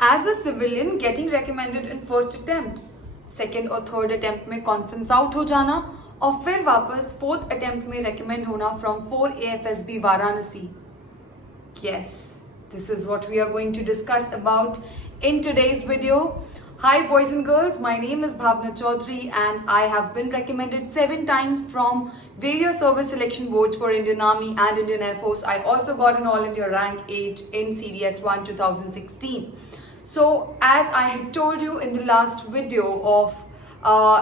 As a civilian, getting recommended in first attempt, second और third attempt में conference out हो जाना और फिर वापस fourth attempt में recommend होना from 4 AFSB Varanasi. Yes, this is what we are going to discuss about in today's video. Hi boys and girls, my name is Bhavna Chaudhary and I have been recommended 7 times from various service selection boards for Indian Army and Indian Air Force. I also got an All India rank 8 in CDS 1 2016. So as I had told you in the last video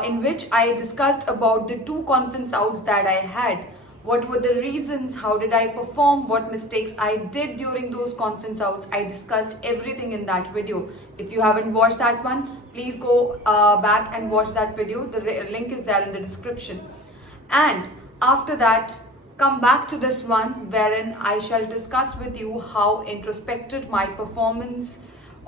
in which I discussed about the 2 conference outs that I had, what were the reasons, how did I perform, what mistakes I did during those conference outs, I discussed everything in that video. If you haven't watched that one, please go back and watch that video. The link is there in the description. And after that, come back to this one wherein I shall discuss with you how introspected my performance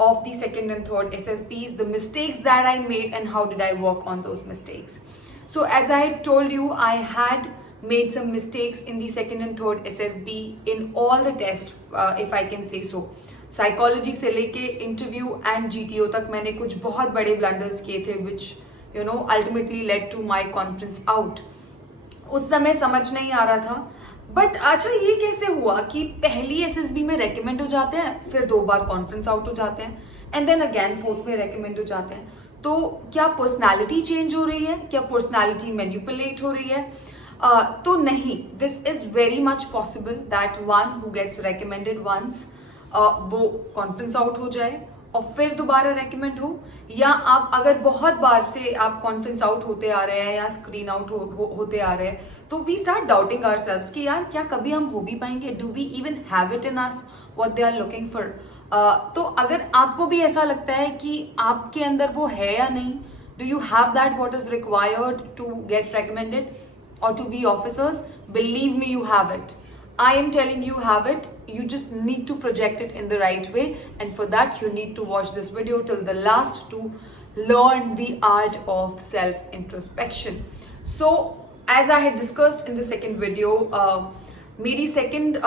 of the second and third SSBs, the mistakes that I made and how did I work on those mistakes. So as I had told you, I had made some mistakes in the second and third SSB in all the tests, if I can say so. Psychology से लेके interview and GTO तक मैंने कुछ बहुत बड़े blunders किए थे which ultimately led to my conference out. उस समय समझ नहीं आ रहा था बट अच्छा ये कैसे हुआ कि पहली एसएसबी में रेकमेंड हो जाते हैं फिर 2 बार कॉन्फ्रेंस आउट हो जाते हैं एंड देन अगेन फोर्थ में रेकमेंड हो जाते हैं. तो क्या पर्सनालिटी चेंज हो रही है, क्या पर्सनालिटी मैनिपुलेट हो रही है? तो नहीं, this is very much possible that one who gets recommended once वो कॉन्फ्रेंस आउट हो जाए और फिर दोबारा रेकमेंड हो, या आप अगर बहुत बार से आप कॉन्फ्रेंस आउट होते आ रहे हैं या स्क्रीन आउट होते आ रहे हैं तो वी स्टार्ट डाउटिंग आवरसेल्व्स कि यार क्या कभी हम हो भी पाएंगे, do we even have it in us what they are looking for. तो अगर आपको भी ऐसा लगता है कि आपके अंदर वो है या नहीं, do you have that what is required to get recommended or to be officers, believe me, you have it. I am telling you have it. You just need to project it in the right way, and for that you need to watch this video till the last to learn the art of self introspection. So as I had discussed in the second video, मेरी second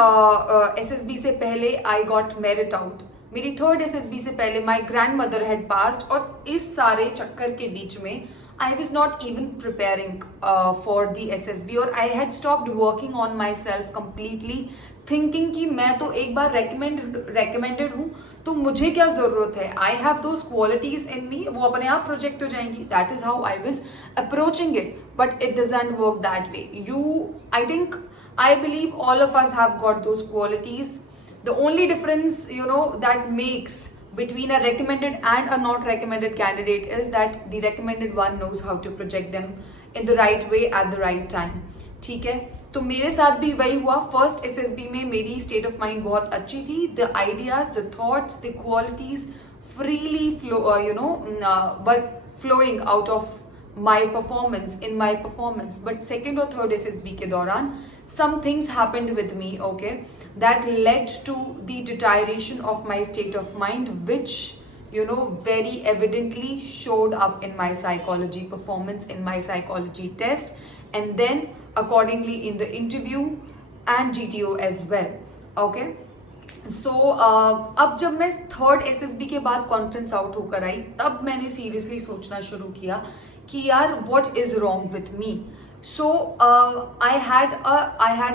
SSB से पहले I got merit out. मेरी third SSB से पहले my grandmother had passed और इस सारे चक्कर के बीच में I was not even preparing for the SSB और I had stopped working on myself completely, thinking कि मैं तो एक बार recommended हूँ तो मुझे क्या ज़रूरत है, I have those qualities in me, वो अपने आप प्रोजेक्ट हो जाएंगी. That is how I was approaching it, but it doesn't work that way. I believe all of us have got those qualities. The only difference that makes between a recommended and a not recommended candidate is that the recommended one knows how to project them in the right way at the right time. ठीक है, तो मेरे साथ भी वही हुआ. First SSB में मेरी स्टेट ऑफ माइंड बहुत अच्छी थी. The ideas, the thoughts, the qualities freely were flowing out of my performance, in my performance. But second or third SSB के दौरान some things happened with me, okay, that led to the deterioration of my state of mind, which very evidently showed up in my psychology performance, in my psychology test, and then accordingly in the interview and GTO as well. Okay, so अब जब मैं third SSB के बाद conference out होकर आई तब मैंने seriously सोचना शुरू किया कि यार what is wrong with me. So I had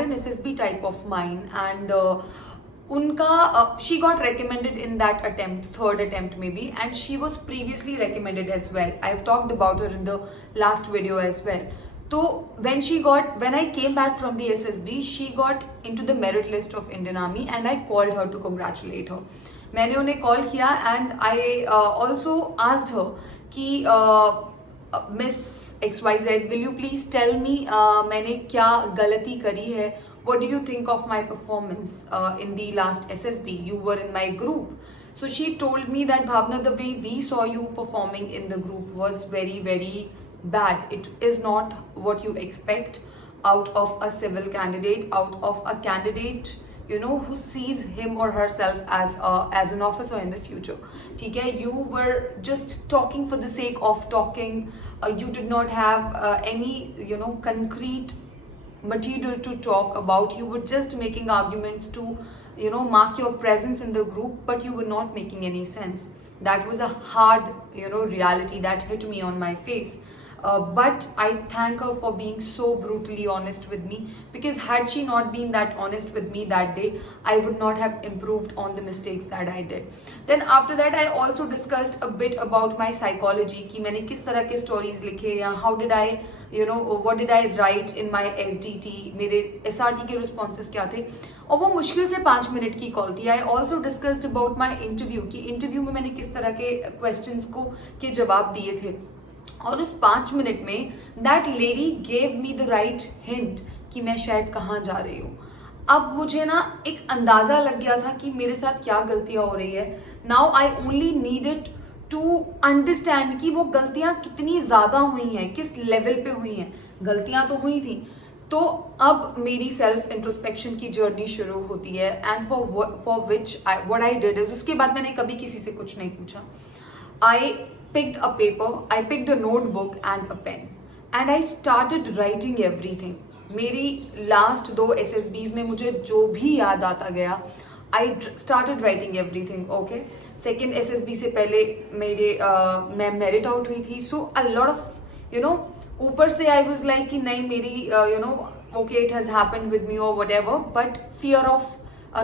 an SSB type of mind and she got recommended in that attempt, third attempt maybe, and she was previously recommended as well. I've talked about her in the last video as well. So when I came back from the SSB, she got into the merit list of Indian Army and I called her to congratulate her. मैंने उन्हें call किया and I also asked her कि Miss XYZ, will you please tell me मैंने क्या गलती करी है? What do you think of my performance in the last SSB? You were in my group. So she told me that Bhavna, the way we saw you performing in the group was very, very bad. It is not what you expect out of a civil candidate, out of a candidate who sees him or herself as an officer in the future. ठीक है, you were just talking for the sake of talking. You did not have any concrete material to talk about. You were just making arguments to mark your presence in the group, but you were not making any sense. That was a hard, reality that hit me on my face. But I thank her for being so brutally honest with me, because had she not been that honest with me that day, I would not have improved on the mistakes that I did. Then after that, I also discussed a bit about my psychology, कि मैंने किस तरह के stories लिखे, या how did I, what did I write in my SDT, मेरे SRT के responses क्या थे, और वो मुश्किल से 5 मिनट की कॉल थी. I also discussed about my interview, कि इंटरव्यू में मैंने किस तरह के क्वेश्चंस के जवाब दिए थे. और उस 5 मिनट में that lady gave me the right hint कि मैं शायद कहाँ जा रही हूँ. अब मुझे ना एक अंदाज़ा लग गया था कि मेरे साथ क्या गलतियाँ हो रही है. Now I only needed to understand कि वो गलतियाँ कितनी ज़्यादा हुई हैं, किस लेवल पे हुई हैं. गलतियाँ तो हुई थी. तो अब मेरी सेल्फ इंट्रोस्पेक्शन की जर्नी शुरू होती है. And for which what I did is, उसके बाद मैंने कभी किसी से कुछ नहीं पूछा. आई picked a paper, I picked a notebook and a pen, and I started writing everything. मेरी लास्ट 2 SSBs में मुझे जो भी याद आता गया, I started writing everything. Okay, second SSB से पहले मैं मेरिट आउट हुई थी. So a lot of ऊपर से I was like कि नहीं मेरी okay, it has happened with me or whatever, but fear of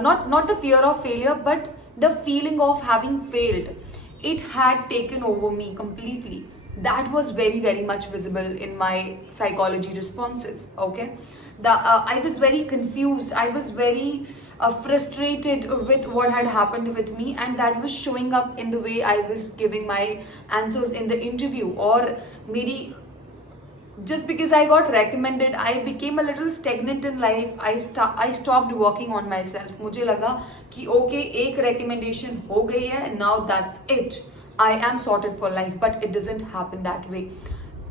not the fear of failure, but the feeling of having failed, it had taken over me completely. That was very, very much visible in my psychology responses. Okay, I was very confused, I was very frustrated with what had happened with me, and that was showing up in the way I was giving my answers in the interview. Or maybe just because I got recommended, I became a little stagnant in life. I stopped working on myself. मुझे लगा कि okay, एक recommendation हो गई है, now that's it, I am sorted for life. But it doesn't happen that way.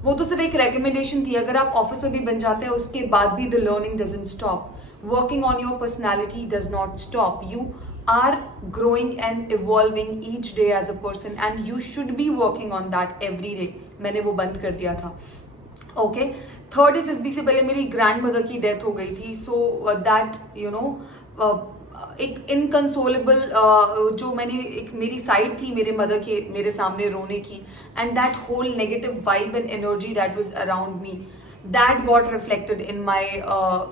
वो तो सिर्फ एक recommendation थी. अगर आप ऑफिसर भी बन जाते हैं उसके बाद भी the learning doesn't stop. Working on your personality does not stop. You are growing and evolving each day as a person, and you should be working on that every day. मैंने वो बंद कर दिया था. ओके, थर्ड SSB से पहले मेरी grand mother की डेथ हो गई थी. सो दैट एक इनकंसोलेबल जो मैंने एक मेरी साइड थी मेरे मदर के मेरे सामने रोने की, and that whole negative vibe and energy that was around me, that got reflected in my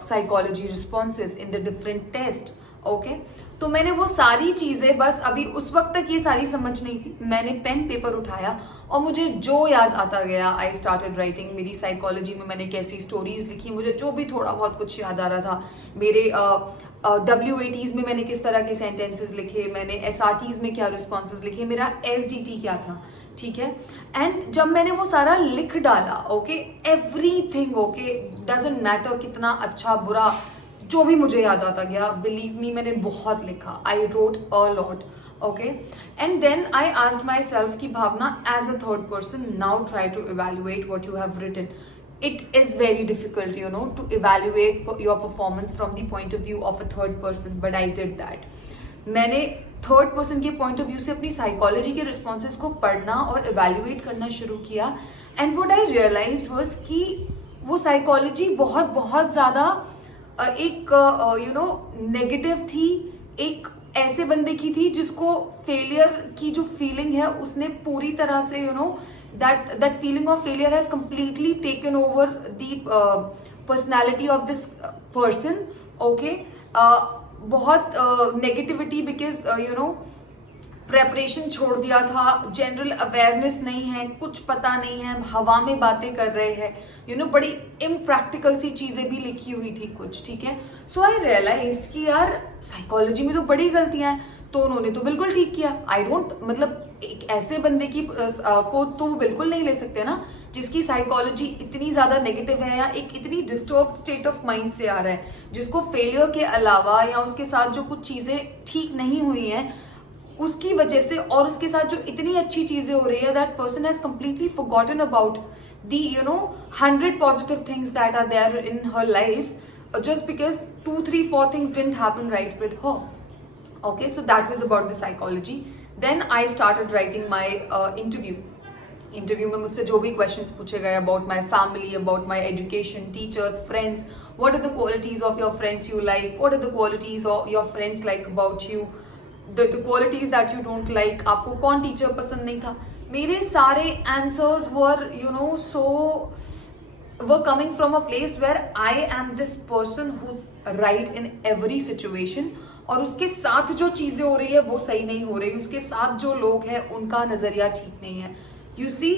psychology responses in the different test. Okay, तो मैंने वो सारी चीज़ें, बस अभी उस वक्त तक ये सारी समझ नहीं थी. मैंने पेन पेपर उठाया और मुझे जो याद आता गया आई स्टार्टेड राइटिंग. मेरी साइकोलॉजी में मैंने कैसी स्टोरीज लिखी, मुझे जो भी थोड़ा बहुत कुछ याद आ रहा था. मेरे WATs में मैंने किस तरह के सेंटेंसेस लिखे, मैंने SRTs में क्या रिस्पॉन्सेज लिखे, मेरा SDT क्या था. ठीक है, एंड जब मैंने वो सारा लिख डाला, okay, everything, okay, doesn't matter कितना अच्छा बुरा, जो भी मुझे याद आता गया, बिलीव मी मैंने बहुत लिखा. I wrote a lot. Okay, and then I asked myself कि भावना, as a third person, now try to evaluate what you have written. It is very difficult, to evaluate your performance from the point of view of a third person, but I did that. मैंने third person के point of view से अपनी psychology के responses को पढ़ना और evaluate करना शुरू किया. And what I realized was कि वो साइकोलॉजी बहुत बहुत ज़्यादा एक नेगेटिव थी. एक ऐसे बंदे की थी जिसको फेलियर की जो फीलिंग है उसने पूरी तरह say that feeling of failure has completely taken over the personality of this person. Okay, बहुत नेगेटिविटी, बिकॉज प्रेपरेशन छोड़ दिया था, जनरल अवेयरनेस नहीं है, कुछ पता नहीं है, हवा में बातें कर रहे हैं, बड़ी इम्प्रैक्टिकल सी चीज़ें भी लिखी हुई थी कुछ. ठीक है, सो आई रियलाइज कि यार साइकोलॉजी में तो बड़ी गलतियां हैं. तो उन्होंने तो बिल्कुल ठीक किया. आई डोंट, मतलब एक ऐसे बंदे की को तो बिल्कुल नहीं ले सकते ना जिसकी साइकोलॉजी इतनी ज़्यादा नेगेटिव है, या एक इतनी डिस्टर्ब स्टेट ऑफ माइंड से आ रहा है, जिसको फेलियर के अलावा या उसके साथ जो कुछ चीज़ें ठीक नहीं हुई हैं उसकी वजह से, और उसके साथ जो इतनी अच्छी चीज़ें हो रही है, that person has completely forgotten about the 100 positive things that are there in her life just because 2, 3, 4 things didn't happen right with her. Okay, so that was about the psychology. Then I started writing my interview. Interview में मुझसे जो भी questions पूछे गए about my family, about my education, teachers, friends, what are the qualities of your friends you like, what are the qualities of your friends like about you, the qualities that you don't like, आपको कौन teacher पसंद नहीं था. मेरे सारे answers were so were coming from a place where I am this person who's right in every situation. और उसके साथ जो चीजें हो रही है वो सही नहीं हो रही, उसके साथ जो लोग हैं उनका नजरिया ठीक नहीं है. You see,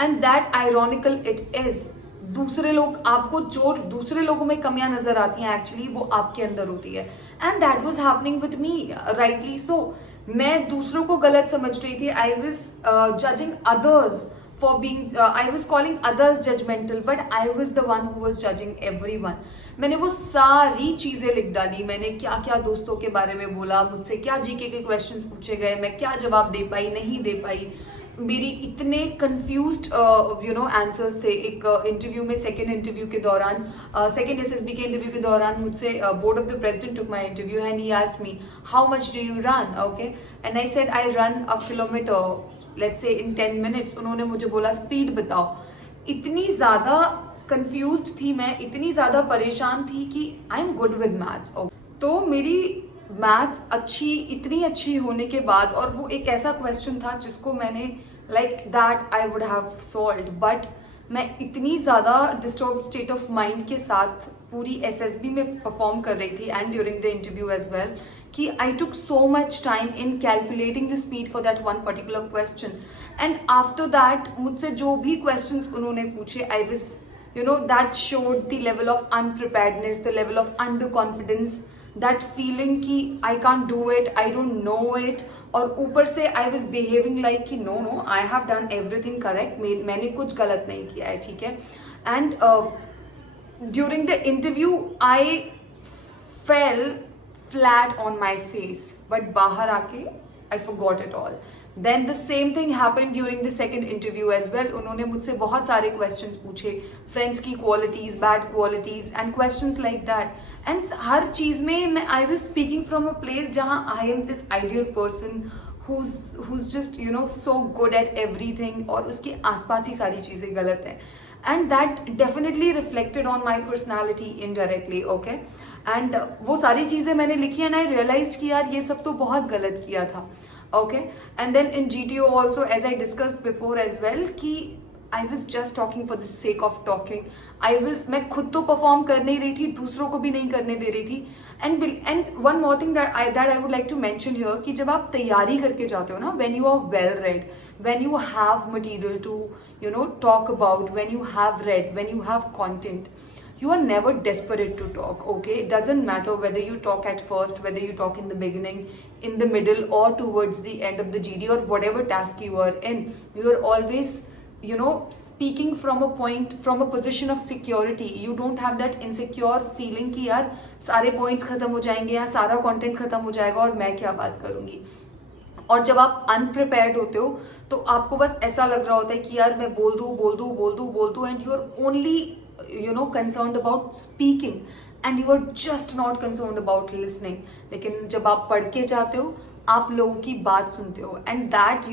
and that ironical it is. दूसरे लोग आपको, जो दूसरे लोगों में कमियां नजर आती हैं एक्चुअली वो आपके अंदर होती है. And that was happening with me, rightly so. मैं दूसरों को गलत समझ रही थी. I was judging others for being I was calling others judgmental, but I was the one who was judging everyone. मैंने वो सारी चीजें लिख डाली. मैंने क्या क्या दोस्तों के बारे में बोला, मुझसे क्या जीके के क्वेश्चंस पूछे गए, मैं क्या जवाब दे पाई, नहीं दे पाई. मेरी इतने कंफ्यूज्ड आंसर्स थे. एक इंटरव्यू में, सेकेंड इंटरव्यू के दौरान, सेकेंड एसएसबी के इंटरव्यू के दौरान मुझसे board of the president took my interview and he asked me how much do you run, okay, and I said I run a kilometre let's say in 10 minutes. उन्होंने मुझे बोला speed बताओ. इतनी ज़्यादा कंफ्यूज्ड थी मैं, इतनी ज़्यादा परेशान थी कि I am good with maths. तो मेरी मैथ्स इतनी अच्छी होने के बाद, और वो एक ऐसा क्वेश्चन था जिसको मैंने like that I would have solved, but मैं इतनी ज़्यादा डिस्टर्ब स्टेट ऑफ माइंड के साथ पूरी एसएसबी में परफॉर्म कर रही थी and during the interview as well, कि I took so much time in calculating the speed for that one particular question. And after that, मुझसे जो भी questions उन्होंने पूछे, I was, that showed the level of unpreparedness, the level of underconfidence, that feeling कि I can't do it, I don't know it. और ऊपर से I was behaving like कि no, I have done everything correct, मैंने कुछ गलत नहीं किया है, ठीक है. And during the interview, I fell flat on my face, but bahar aake I forgot it all. Then the same thing happened during the second interview as well. उन्होंने मुझसे बहुत सारे questions पूछे, friends की qualities, bad qualities and questions like that. And हर चीज़ में मैं I was speaking from a place जहाँ I am this ideal person who's just so good at everything, और उसके आसपास ही सारी चीज़ें गलत हैं. And that definitely reflected on my personality indirectly, okay? And वो सारी चीज़ें मैंने लिखी and I realized कि यार ये सब तो बहुत गलत किया था, okay? And then in GTO also, as I discussed before as well, कि I was just talking for the sake of talking. मैं खुद तो परफॉर्म कर नहीं रही थी, दूसरों को भी नहीं करने दे रही थी. And one more thing that I would like to mention here, कि जब आप तैयारी करके जाते हो ना, when you are well read, when you have material to talk about, when you have read, when you have content, you are never desperate to talk, okay? It doesn't matter whether you talk at first, whether you talk in the beginning, in the middle, or towards the end of the GD, or whatever task you are in. You are always speaking from a position of security. You don't have that insecure feeling कि यार सारे points खत्म हो जाएंगे या सारा content खत्म हो जाएगा और मैं क्या बात करूँगी. और जब आप unprepared होते हो तो आपको बस ऐसा लग रहा होता है कि यार मैं बोल दूँ and you are only concerned about speaking and you are just not concerned about listening. लेकिन जब आप पढ़ के जाते हो, आप लोगों की बात सुनते हो, and that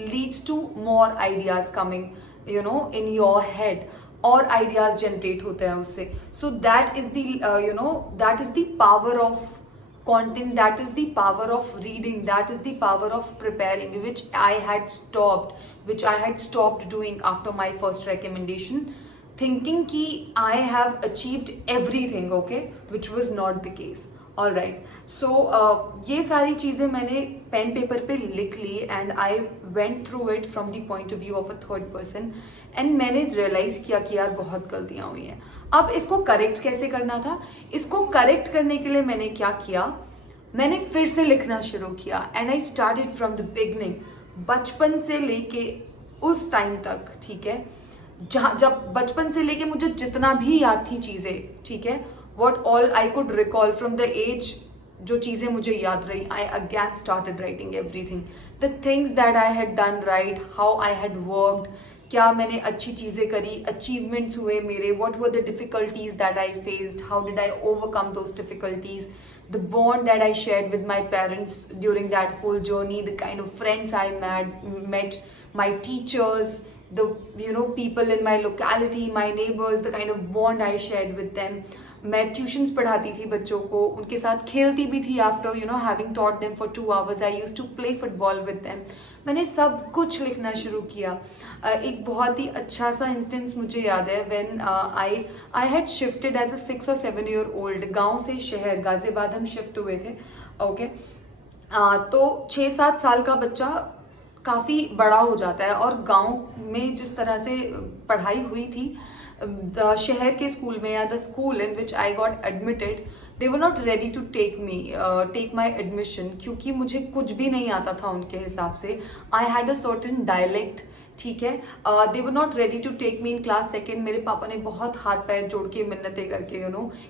leads to more ideas coming in your head, और ideas generate होते हैं उससे. So that is the power of content, that is the power of reading, that is the power of preparing, which I had stopped doing after my first recommendation, thinking कि I have achieved everything, okay, which was not the case. All right, so ये सारी चीज़ें मैंने pen paper पे लिख ली and I went through it from the point of view of a third person, and मैंने realize किया कि यार बहुत गलतियाँ हुई हैं. अब इसको करेक्ट कैसे करना था? इसको करेक्ट करने के लिए मैंने क्या किया, मैंने फिर से लिखना शुरू किया and I started from the beginning, बचपन से लेके उस टाइम तक, ठीक है, जब बचपन से लेके मुझे जितना भी याद थी चीज़ें, ठीक है, what all I could recall from the age, जो चीज़ें मुझे याद रही, I again started writing everything, the things that I had done right, how I had worked, क्या मैंने अच्छी चीज़ें करी, achievements हुए मेरे, what were the difficulties that I faced, how did I overcome those difficulties, the bond that I shared with my parents during that whole journey, the kind of friends I met, my teachers, the people in my locality, my neighbors, the kind of bond I shared with them. मैं tuitions पढ़ाती थी बच्चों को, उनके साथ खेलती भी थी. After having taught them for 2 hours I used to play football with them. मैंने सब कुछ लिखना शुरू किया. एक बहुत ही अच्छा सा इंस्टेंस मुझे याद है when I had shifted as a 6 or 7 year old. गांव से शहर गाजियाबाद हम शिफ्ट हुए थे. ओके तो 6-7 साल का बच्चा काफ़ी बड़ा हो जाता है, और गांव में जिस तरह से पढ़ाई हुई थी शहर के स्कूल में, या the school in which I got admitted, they were not ready to take my admission, क्योंकि मुझे कुछ भी नहीं आता था उनके हिसाब से. I had a certain dialect, ठीक है. They were not ready to take me in class second. मेरे पापा ने बहुत हाथ पैर जोड़ के मिन्नतें करके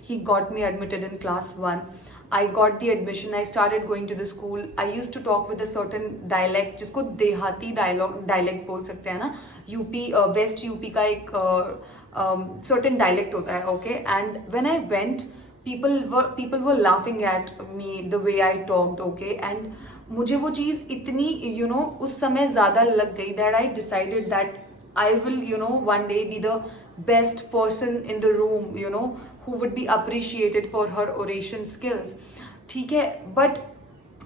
he got me admitted in class 1. I got the admission. I started going to the school. I used to talk with a certain dialect, जिसको देहाती dialect बोल सकते हैं ना. यूपी वेस्ट यूपी का एक certain dialect होता है. Okay, and when I went, people were laughing at me the way I talked. Okay, and मुझे वो चीज़ इतनी उस समय ज़्यादा लग गई that I decided that I will one day be the best person in the room, who would be appreciated for her oration skills. ठीक है, बट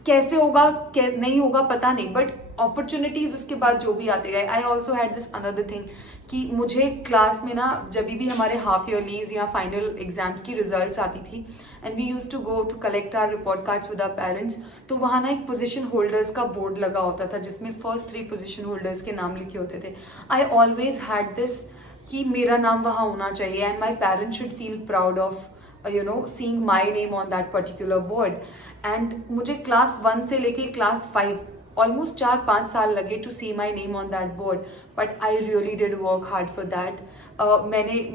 कैसे होगा नहीं होगा पता नहीं, बट अपॉर्चुनिटीज उसके बाद जो भी आते गए. I also had this another thing कि मुझे क्लास में ना जब भी हमारे हाफ ईयरलीज या फाइनल एग्जाम्स की रिजल्ट्स आती थी, and we use to go to collect our report cards with our parents, तो वहाँ ना एक पोजीशन होल्डर्स का बोर्ड लगा होता था जिसमें फर्स्ट 3 पोजीशन होल्डर्स के नाम लिखे होते थे. आई ऑलवेज हैड दिस कि मेरा नाम वहाँ होना चाहिए, and my parents should feel proud of seeing my name on that particular board. And मुझे क्लास 1 से लेके क्लास 5 ऑलमोस्ट 4-5 साल लगे to see my name on that board, but I really did work hard for that.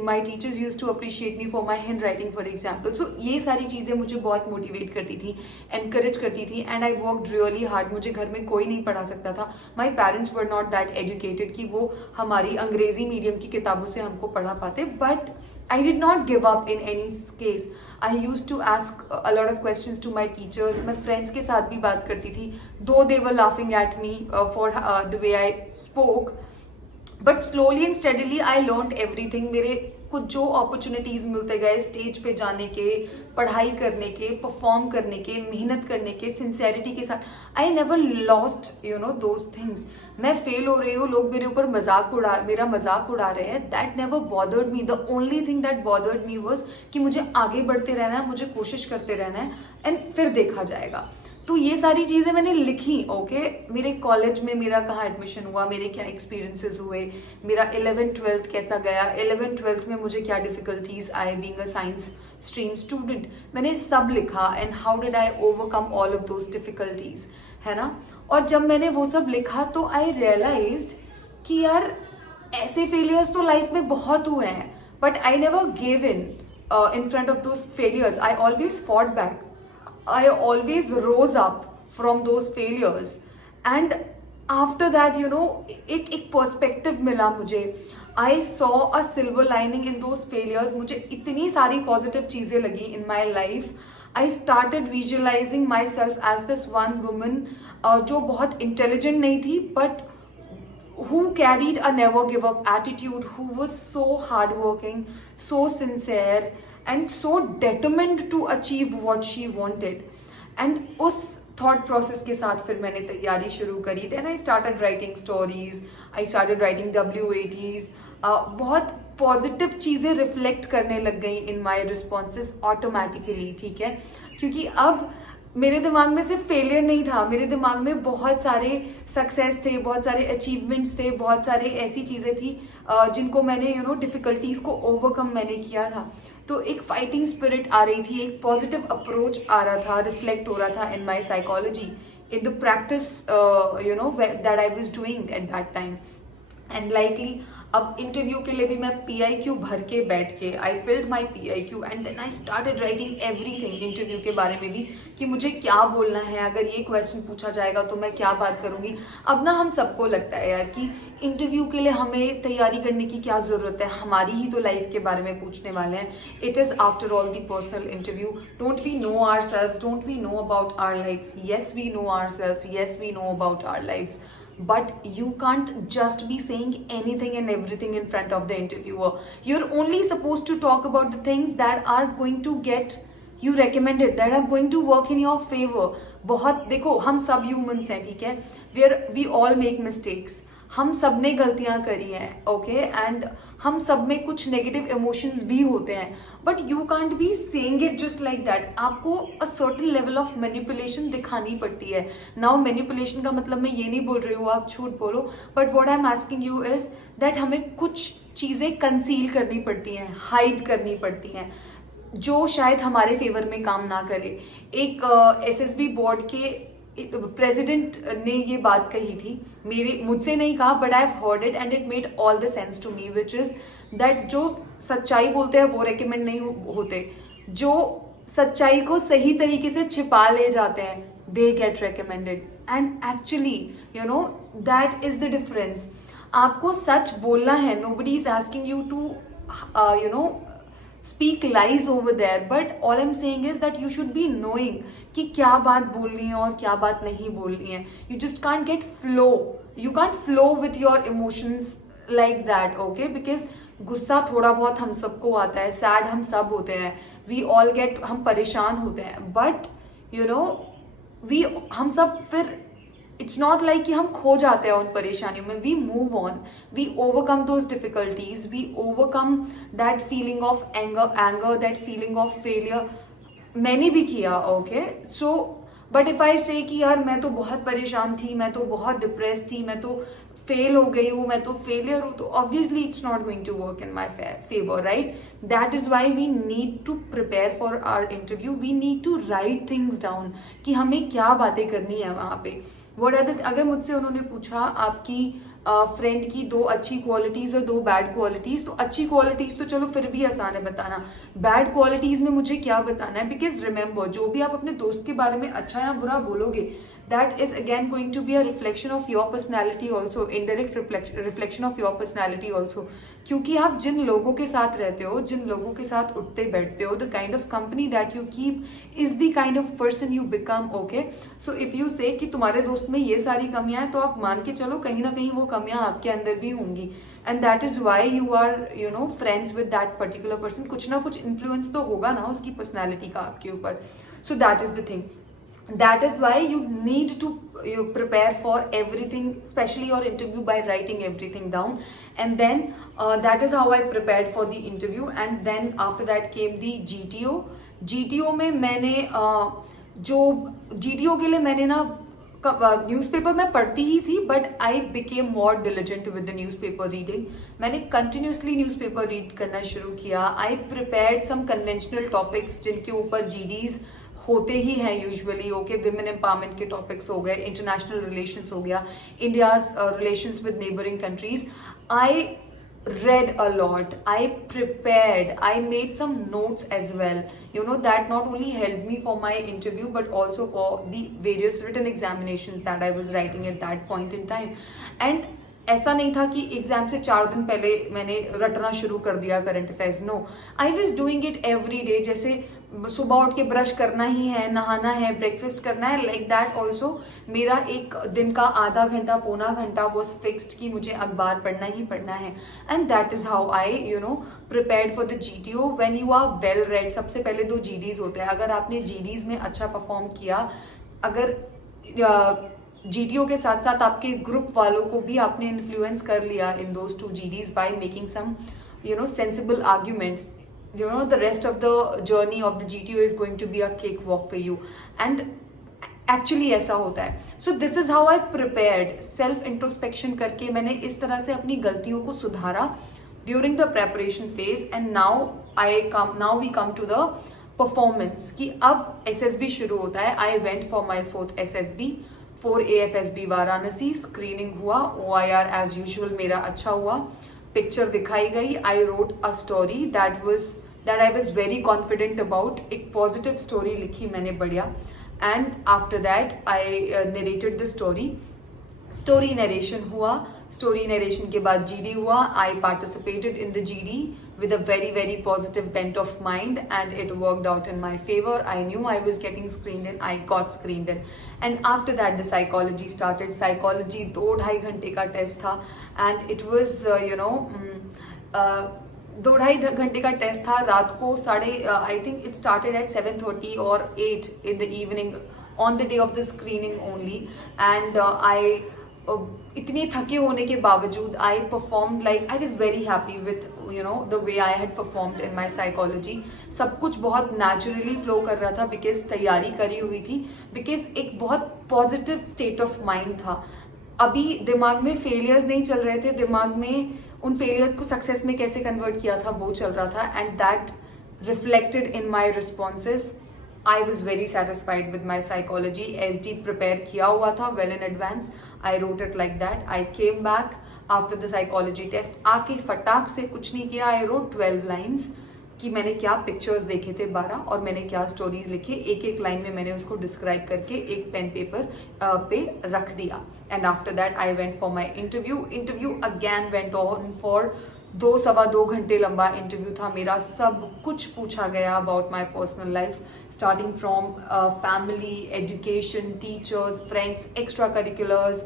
My teachers use to appreciate me for my handwriting for example. So ये सारी चीज़ें मुझे बहुत motivate करती थी, encourage करती थी, and I worked really hard. मुझे घर में कोई नहीं पढ़ा सकता था. My parents were not that educated कि वो हमारी अंग्रेजी मीडियम की किताबों से हमको पढ़ा पाते, but I did not give up in any case. I used to ask a lot of questions to my teachers. मैं friends के साथ भी बात करती थी, though they were laughing at me for the way I spoke. But slowly and steadily I learned everything. मेरे कुछ जो अपॉर्चुनिटीज़ मिलते गए स्टेज पे जाने के, पढ़ाई करने के, परफॉर्म करने के, मेहनत करने के, सिंसेरिटी के साथ, I never lost those things. मैं फेल हो रही हूँ, लोग मेरे ऊपर मेरा मजाक उड़ा रहे हैं, that never bothered me. The only thing that bothered me was कि मुझे आगे बढ़ते रहना है, मुझे कोशिश करते रहना है, एंड फिर देखा जाएगा. तो ये सारी चीज़ें मैंने लिखी. ओके, मेरे कॉलेज में मेरा कहाँ एडमिशन हुआ, मेरे क्या एक्सपीरियंसेस हुए, मेरा 11th-12th कैसा गया, 11th-12th में मुझे क्या डिफ़िकल्टीज आए being a science stream student, मैंने सब लिखा. And how did I overcome all of those difficulties, है ना. और जब मैंने वो सब लिखा तो आई रियलाइज्ड कि यार ऐसे फेलियर्स तो लाइफ में बहुत हुए हैं, but I never give in front of those failures. I always fought back. I always rose up from those failures, and after that एक perspective मिला मुझे. I saw a silver lining in those failures. मुझे इतनी सारी positive चीज़ें लगी in my life. I started visualizing myself as this one woman जो बहुत intelligent नहीं थी, but who carried a never give up attitude, who was so hardworking, so sincere, and so determined to achieve what she wanted. And उस thought process के साथ फिर मैंने तैयारी शुरू करी. Then I started writing stories, I started writing WATs. बहुत positive चीज़ें रिफ्लेक्ट करने लग गई in my responses automatically, ठीक है, क्योंकि अब मेरे दिमाग में सिर्फ फेलियर नहीं था, मेरे दिमाग में बहुत सारे सक्सेस थे, बहुत सारे अचीवमेंट्स थे, बहुत सारे ऐसी चीज़ें थी जिनको मैंने डिफ़िकल्टीज़ को ओवरकम मैंने किया था. तो एक फाइटिंग स्पिरिट आ रही थी, एक पॉजिटिव अप्रोच आ रहा था, रिफ्लेक्ट हो रहा था in my psychology, in the practice that I was doing at that time. And likely अब इंटरव्यू के लिए भी मैं PIQ भर के बैठ के I filled my PIQ and then I started writing everything interview के बारे में भी कि मुझे क्या बोलना है, अगर ये क्वेश्चन पूछा जाएगा तो मैं क्या बात करूँगी। अब ना हम सबको लगता है यार कि इंटरव्यू के लिए हमें तैयारी करने की क्या ज़रूरत है, हमारी ही तो लाइफ के बारे में पूछने वाले हैं। It is after all the personal interview. Don't we know ourselves, don't we know about our lifes? Yes we know ourselves, yes we know about our lifes, but you can't just be saying anything and everything in front of the interviewer. You're only supposed to talk about the things that are going to get you recommended, that are going to work in your favor. बहुत देखो, हम सब humans हैं, ठीक है, we all make mistakes, हम सब ने गलतियां करी हैं, ओके, एंड हम सब में कुछ नेगेटिव इमोशंस भी होते हैं, but you can't be saying it just like that. आपको a certain level of manipulation दिखानी पड़ती है। नाउ मैनिपुलेशन का मतलब मैं ये नहीं बोल रही हूँ आप झूठ बोलो, but what I am asking you is that हमें कुछ चीज़ें कंसील करनी पड़ती हैं, हाइड करनी पड़ती हैं, जो शायद हमारे फेवर में काम ना करे। एक SSB बोर्ड के प्रेसिडेंट ने ये बात कही थी, मुझसे नहीं कहा, but I have heard it and it made all the sense to me, which is that जो सच्चाई बोलते हैं वो रेकमेंड नहीं होते, जो सच्चाई को सही तरीके से छिपा ले जाते हैं they get recommended. And actually you know that is the difference. आपको सच बोलना है, nobody is asking you to you know speak lies over there, but all I'm saying is that you should be knowing कि क्या बात बोलनी है और क्या बात नहीं बोलनी है। You just can't get flow, you can't flow with your emotions like that, okay? Because गुस्सा थोड़ा बहुत हम सबको आता है, सैड हम सब होते हैं, we all get, हम परेशान होते हैं, but you know हम सब फिर इट्स नॉट लाइक कि हम खो जाते हैं उन परेशानियों में। We move on, we overcome those difficulties, we overcome that feeling of anger, that feeling of failure. मैंने भी किया, okay, so but if I say कि यार मैं तो बहुत परेशान थी, मैं तो बहुत डिप्रेस थी, मैं तो फेल हो गई हूँ, मैं तो फेलियर हूँ, तो obviously it's not going to work in my favour, right? That is why we need to prepare for our interview, we need to write things down कि हमें क्या बातें करनी है वहाँ पे। अगर मुझसे उन्होंने पूछा आपकी फ्रेंड की 2 अच्छी क्वालिटीज और 2 बैड क्वालिटीज, तो अच्छी क्वालिटीज तो चलो फिर भी आसान है बताना, बैड क्वालिटीज में मुझे क्या बताना है? बिकॉज रिमेंबर, जो भी आप अपने दोस्त के बारे में अच्छा या बुरा बोलोगे, that is again going to be a reflection of your personality also, indirect reflection of your personality also, क्योंकि आप जिन लोगों के साथ रहते हो, जिन लोगों के साथ उठते बैठते हो, the kind of company that you keep is the kind of person you become, okay? So if you say कि तुम्हारे दोस्त में ये सारी कमियां हैं, तो आप मान के चलो कहीं ना कहीं वो कमियां आपके अंदर भी होंगी, and that is why you are you know friends with that particular person। कुछ ना कुछ influence तो होगा ना उसकी personality का आपके ऊपर। So that is the thing, that is why you need to prepare for everything, especially your interview, by writing everything down, and then that is how I prepared for the interview। And then after that came the GTO में मैंने जो GTO के लिए मैंने ना newspaper में पढ़ती ही थी, but I became more diligent with the newspaper reading. मैंने कंटिन्यूसली न्यूज़पेपर रीड करना शुरू किया। I prepared some conventional topics जिनके ऊपर GDs होते ही हैं यूजुअली, ओके, विमेन एम्पावरमेंट के टॉपिक्स हो गए, इंटरनेशनल रिलेशंस हो गया, India's relations with neighbouring countries. I read a lot, I prepared, I made some notes as well, you know, that not only helped me for my interview but also for the various written examinations that I was writing at that point in time। And ऐसा नहीं था कि exam से 4 दिन पहले मैंने रटना शुरू कर दिया current affairs, no, I was doing it every day. जैसे सुबह उठ के ब्रश करना ही है, नहाना है, ब्रेकफास्ट करना है, लाइक दैट ऑल्सो मेरा एक दिन का आधा घंटा पौना घंटा वॉज फिक्स्ड कि मुझे अखबार पढ़ना ही पढ़ना है। And that is how I you know prepared for the GTO। When you are well read, सबसे पहले 2 GDs होते हैं। अगर आपने GDs में अच्छा परफॉर्म किया, अगर GTO के साथ साथ आपके ग्रुप वालों को भी आपने इन्फ्लुएंस कर लिया in those 2 GDs by making some you know sensible arguments, you know, the rest of the journey of the GTO is going to be a cakewalk for you। and actually ऐसा होता है। so this is how I prepared, self introspection करके मैंने इस तरह से अपनी गलतियों को सुधारा during the preparation phase। and now we come to the performance कि अब SSB शुरू होता है। I went for my 4th SSB, 4 AFSB Varanasi, screening हुआ, OIR एज यूजुअल मेरा अच्छा हुआ। पिक्चर दिखाई गई, I wrote a story that I was very confident about. एक पॉजिटिव स्टोरी लिखी मैंने बढ़िया. And after that I narrated the story. Story narration हुआ. स्टोरी नरेशन के बाद जीडी हुआ. I participated in the GD with a very positive bent of mind, and it worked out in my favor. I knew I was getting screened in. I got screened in. And after that the psychology started. Psychology 2-2.5 घंटे का test था, and it was 2-2.5 घंटे का test था. रात को I think it started at 7:30 or 8 in the evening on the day of the screening only. And I इतने थके होने के बावजूद I perform like I was very happy with the way I had performed in my psychology. सब कुछ बहुत naturally flow कर रहा था बिकॉज तैयारी करी हुई थी, बिकॉज एक बहुत पॉजिटिव स्टेट ऑफ माइंड था. अभी दिमाग में फेलियर्स नहीं चल रहे थे, दिमाग में उन फेलियर्स को सक्सेस में कैसे कन्वर्ट किया था वो चल रहा था. And that reflected in my responses. I was very satisfied with my psychology. SD prepare किया हुआ था well in advance. I wrote it like that. I came back after the psychology test. आके फटाक से कुछ नहीं किया. I wrote 12 lines कि मैंने क्या पिक्चर्स देखे थे 12 और मैंने क्या स्टोरीज लिखी. एक लाइन में मैंने उसको डिस्क्राइब करके एक पेन पेपर पे रख दिया. And after that I went for my interview. Interview again went on for 2-2.25 घंटे लंबा इंटरव्यू था मेरा. सब कुछ पूछा गया about my personal life, starting from family, education, teachers, friends, extra curriculars,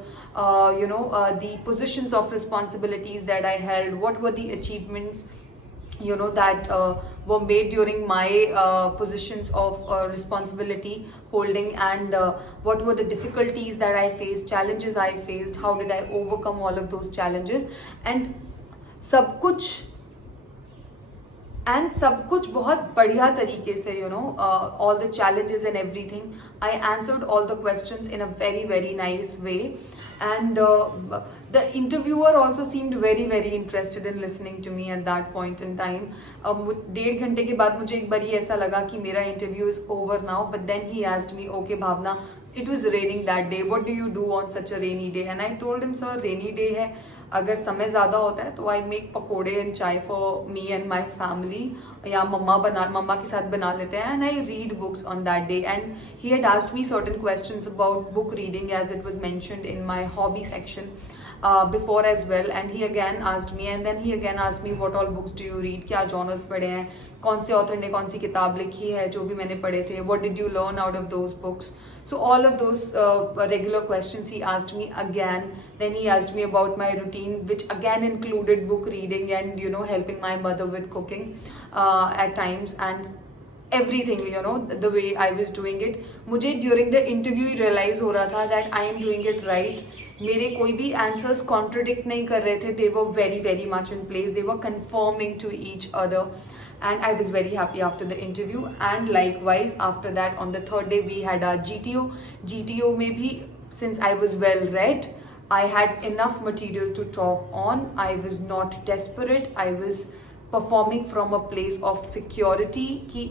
the positions of responsibilities that I held, what were the achievements that were made during my positions of responsibility holding, and what were the difficulties that I faced, challenges I faced, how did I overcome all of those challenges, and सब कुछ बहुत बढ़िया तरीके से all the challenges and everything. I answered all the questions in a very nice way, and the interviewer also seemed very interested in listening to me at that point in time. 1.5 घंटे के बाद मुझे एक बार ऐसा लगा कि मेरा interview is over now, but then he asked me, okay Bhavna, it was raining that day, what do you do on such a rainy day? And I told him, sir, rainy day है, अगर समय ज़्यादा होता है तो I make पकौड़े and chai for me and my family, या मम्मा के साथ बना लेते हैं, and I read books on that day. And he had asked me certain questions about book reading as it was mentioned in my hobby section before as well. And he again asked me, and then he again asked me, what all books do you read, क्या genres पढ़े हैं, कौन से author ने कौन सी किताब लिखी है जो भी मैंने पढ़े थे, what did you learn out of those books. So all of those regular questions he asked me again. Then he asked me about my routine, which again included book reading and helping my mother with cooking at times, and everything, the way I was doing it. मुझे during the interview realize हो रहा था that I am doing it right. मेरे कोई भी answers contradict नहीं कर रहे थे. They were very much in place. They were confirming to each other. And I was very happy after the interview. And likewise, after that, on the third day, we had our GTO. GTO में भी, since I was well read, I had enough material to talk on. I was not desperate. I was performing from a place of security कि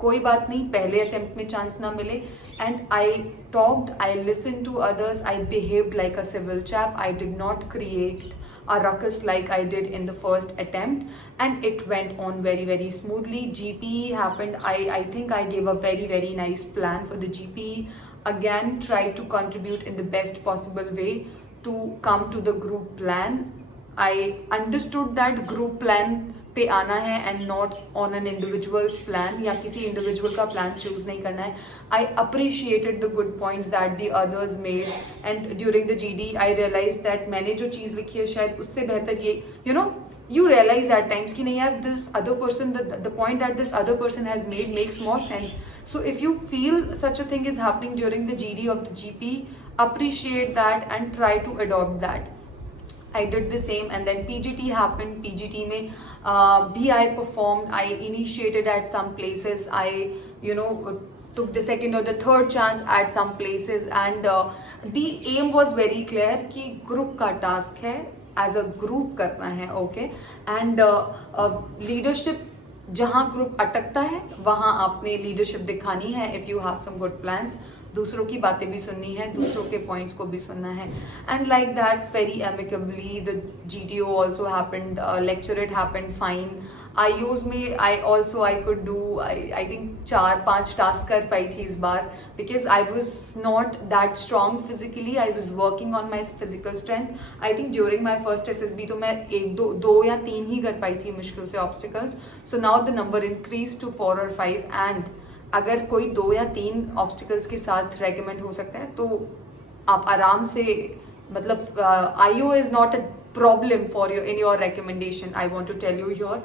कोई बात नहीं, पहले attempt में chance ना मिले. And I talked, I listen to others, I behaved like a civil chap. I did not create a ruckus like I did in the first attempt, and it went on very smoothly. GPE happened. I think I gave a very nice plan for the GPE. Again, tried to contribute in the best possible way to come to the group plan. I understood that group plan पे आना है and not on an individual's plan, या किसी individual का plan choose नहीं करना है. I appreciated the good points that the others made, and during the GD I realized that मैंने जो चीज़ लिखी है शायद उससे बेहतर ये, you realize at times कि नहीं यार, this other person, the point that this other person has made makes more sense. So if you feel such a thing is happening during the GD of the GP, appreciate that and try to adopt that. I did the same, and then PGT happened. PGT में भी I performed. I initiated at some places. I took the second or the third chance at some places, and the aim was very clear कि group का task है, as a group करना है, okay. And leadership, जहाँ group अटकता है वहाँ आपने लीडरशिप दिखानी है. If you have some good plans दूसरों की बातें भी सुननी है, दूसरों के पॉइंट्स को भी सुनना है. And like that very amicably the GTO also happened, lecturate happened fine. IOs में I could do I think 4-5 task कर पाई थी इस बार, because I was not that strong physically. I was working on my physical strength. I think during my first SSB तो मैं 1-2 या 3 ही कर पाई थी मुश्किल से obstacles. So now the number increased to 4 or 5. And अगर कोई 2 या 3 obstacles के साथ recommend हो सकता है तो आप आराम से, मतलब IO is not a problem for you in your recommendation, I want to tell you here.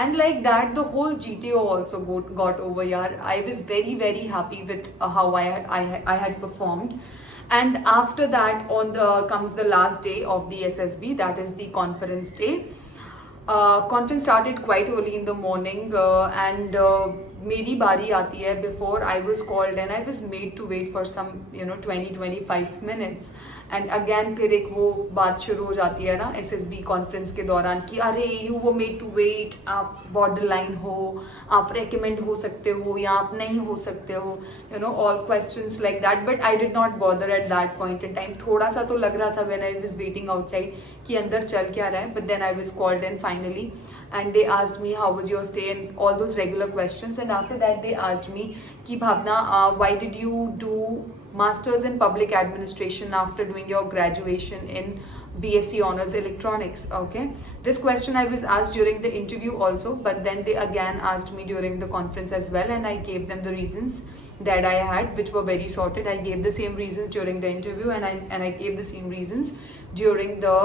And like that the whole GTO also got over. Yeah, I was very happy with how I had performed. And after that comes the last day of the SSB, that is the conference day. Conference started quite early in the morning, and मेरी बारी आती है. Before I was called and I was made to wait for some 20-25 minutes. And again फिर एक वो बात शुरू हो जाती है ना SSB कॉन्फ्रेंस के दौरान कि अरे यू वो मेड टू वेट, आप बॉर्डर लाइन हो, आप रेकमेंड हो सकते हो या आप नहीं हो सकते हो, all questions like that. But I did not bother at that point in time. थोड़ा सा तो लग रहा था when I was waiting outside कि अंदर चल क्या रहा है. But then I was called in finally and they asked me how was your stay and all those regular questions. And after that they asked me ki Bhavna, why did you do masters in public administration after doing your graduation in BSc honors electronics? Okay, this question I was asked during the interview also, but then they again asked me during the conference as well, and I gave them the reasons that I had, which were very sorted. I gave the same reasons during the interview, and I gave the same reasons during the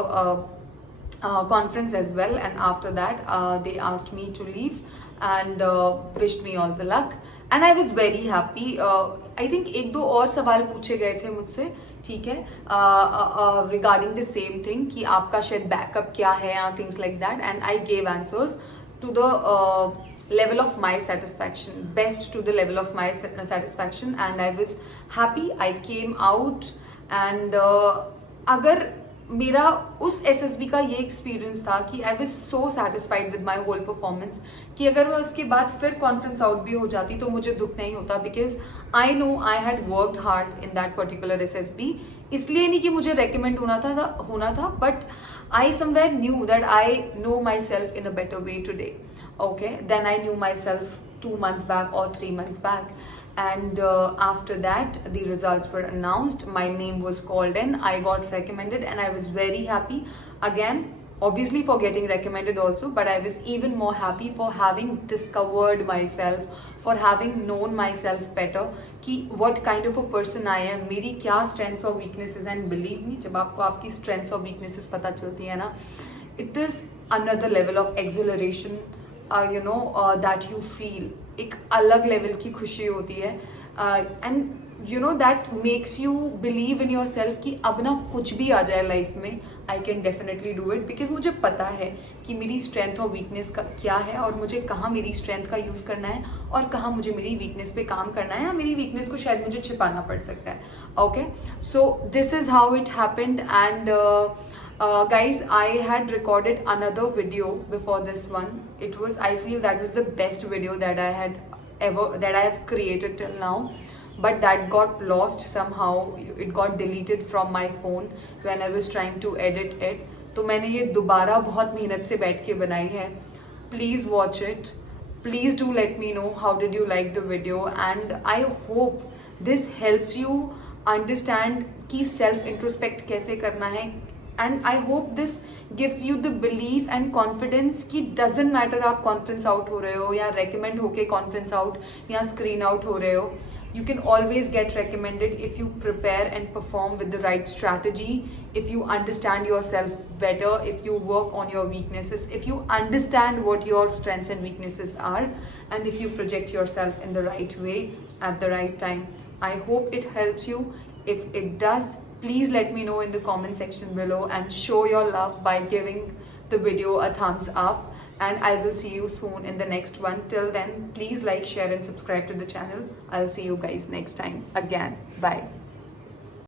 conference as well. And after that they asked me to leave and wished me all the luck, and I was very happy. I think 1-2 और सवाल पूछे गए थे मुझसे, ठीक है, regarding the same thing कि आपका शायद बैकअप क्या है या things like that, and I gave answers to the level of my satisfaction, best to the level of my satisfaction, and I was happy. I came out and अगर मेरा उस SSB का ये एक्सपीरियंस था कि I was so satisfied with my whole performance कि अगर मैं उसके बाद फिर कॉन्फ्रेंस आउट भी हो जाती तो मुझे दुख नहीं होता, because I know I had worked hard in that particular SSB. इसलिए नहीं कि मुझे रेकमेंड होना था but I somewhere knew that I know myself in a better way today, okay, then I knew myself 2 months back or 3 months back. And after that the results were announced, my name was called in, I got recommended, and I was very happy again, obviously for getting recommended also, but I was even more happy for having discovered myself, for having known myself better कि what kind of a person I am, मेरी क्या strengths और weaknesses. And believe me, जब आपको आपकी strengths और weaknesses पता चलती है ना, it is another level of exhilaration, that you feel. एक अलग लेवल की खुशी होती है, and that makes you believe in your self कि अब ना कुछ भी आ जाए लाइफ में, I can definitely do it, because मुझे पता है कि मेरी स्ट्रेंथ और वीकनेस का क्या है, और मुझे कहाँ मेरी स्ट्रेंथ का यूज़ करना है और कहाँ मुझे मेरी वीकनेस पे काम करना है, या मेरी वीकनेस को शायद मुझे छिपाना पड़ सकता है. Okay, so this is how it happened. And guys, I had recorded another video before this one. I feel that was the best video that I have created till now, but that got lost somehow. It got deleted from my phone when I was trying to edit it. तो मैंने ये दोबारा बहुत मेहनत से बैठ के बनाई है. Please watch it. Please do let me know how did you like the video, and I hope this helps you understand कि self introspect कैसे करना है. And I hope this gives you the belief and confidence कि doesn't matter आप conference out हो रहे हो या recommend होके conference out या screen out हो रहे हो, you can always get recommended if you prepare and perform with the right strategy, if you understand yourself better, if you work on your weaknesses, if you understand what your strengths and weaknesses are, and if you project yourself in the right way at the right time. I hope it helps you. If it does, please let me know in the comment section below and show your love by giving the video a thumbs up, and I will see you soon in the next one. Till then, please like, share and subscribe to the channel. I'll see you guys next time again. Bye.